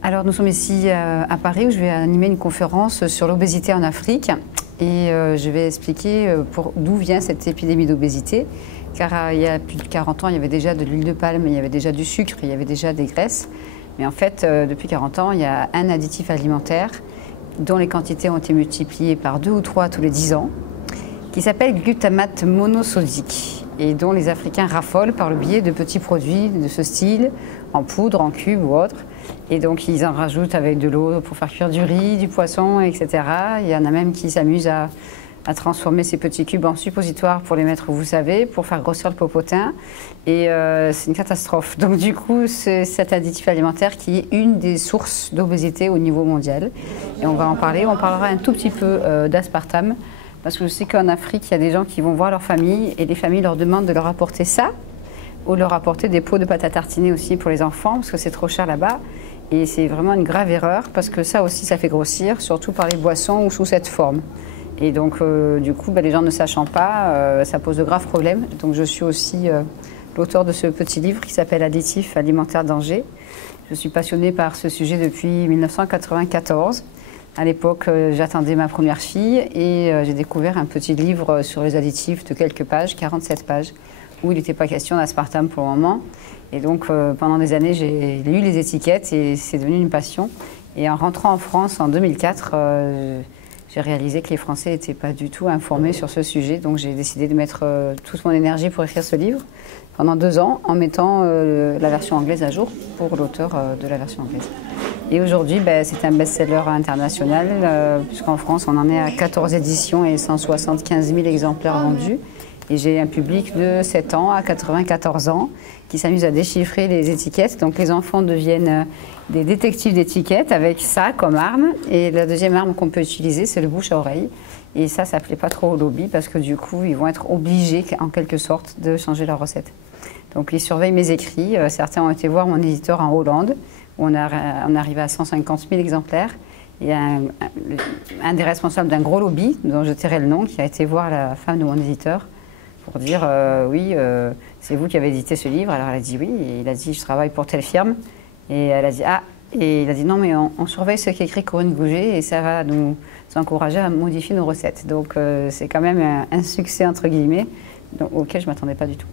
Alors nous sommes ici à Paris où je vais animer une conférence sur l'obésité en Afrique et je vais expliquer d'où vient cette épidémie d'obésité. Car il y a plus de 40 ans, il y avait déjà de l'huile de palme, il y avait déjà du sucre, il y avait déjà des graisses. Mais en fait, depuis 40 ans, il y a un additif alimentaire dont les quantités ont été multipliées par 2 ou 3 tous les 10 ans, qui s'appelle glutamate monosodique et dont les Africains raffolent par le biais de petits produits de ce style, en poudre, en cube ou autre. Et donc ils en rajoutent avec de l'eau pour faire cuire du riz, du poisson, etc. Il y en a même qui s'amusent à transformer ces petits cubes en suppositoires pour les mettre où vous savez, pour faire grossir le popotin. Et c'est une catastrophe. Donc du coup, c'est cet additif alimentaire qui est une des sources d'obésité au niveau mondial. Et on va en parler. On parlera un tout petit peu d'aspartame. Parce que je sais qu'en Afrique, il y a des gens qui vont voir leur famille et les familles leur demandent de leur apporter ça ou de leur apporter des pots de pâte à tartiner aussi pour les enfants parce que c'est trop cher là-bas. Et c'est vraiment une grave erreur parce que ça aussi, ça fait grossir, surtout par les boissons ou sous cette forme. Et donc, du coup, les gens ne sachant pas, ça pose de graves problèmes. Donc, je suis aussi l'auteur de ce petit livre qui s'appelle Additifs alimentaires danger. Je suis passionnée par ce sujet depuis 1994. À l'époque, j'attendais ma première fille et j'ai découvert un petit livre sur les additifs de quelques pages, 47 pages, où il n'était pas question d'aspartame pour le moment. Et donc, pendant des années, j'ai lu les étiquettes et c'est devenu une passion. Et en rentrant en France en 2004, j'ai réalisé que les Français n'étaient pas du tout informés sur ce sujet. Donc, j'ai décidé de mettre toute mon énergie pour écrire ce livre pendant 2 ans, en mettant la version anglaise à jour pour l'auteur de la version anglaise. Et aujourd'hui, c'est un best-seller international, puisqu'en France, on en est à 14 éditions et 175 000 exemplaires vendus. Et j'ai un public de 7 ans à 94 ans qui s'amuse à déchiffrer les étiquettes. Donc les enfants deviennent des détectives d'étiquettes avec ça comme arme. Et la deuxième arme qu'on peut utiliser, c'est le bouche à oreille. Et ça ne plaît pas trop au lobby parce que du coup, ils vont être obligés, en quelque sorte, de changer leur recette. Donc ils surveillent mes écrits. Certains ont été voir mon éditeur en Hollande, où on arrive à 150 000 exemplaires. Il y a un des responsables d'un gros lobby, dont je tairai le nom, qui a été voir la femme de mon éditeur pour dire oui, c'est vous qui avez édité ce livre. Alors elle a dit oui, et il a dit je travaille pour telle firme. Et elle a dit ah, et il a dit non mais on surveille ce qu'écrit Corinne Gouget et ça va nous encourager à modifier nos recettes. Donc c'est quand même un succès entre guillemets auquel je ne m'attendais pas du tout.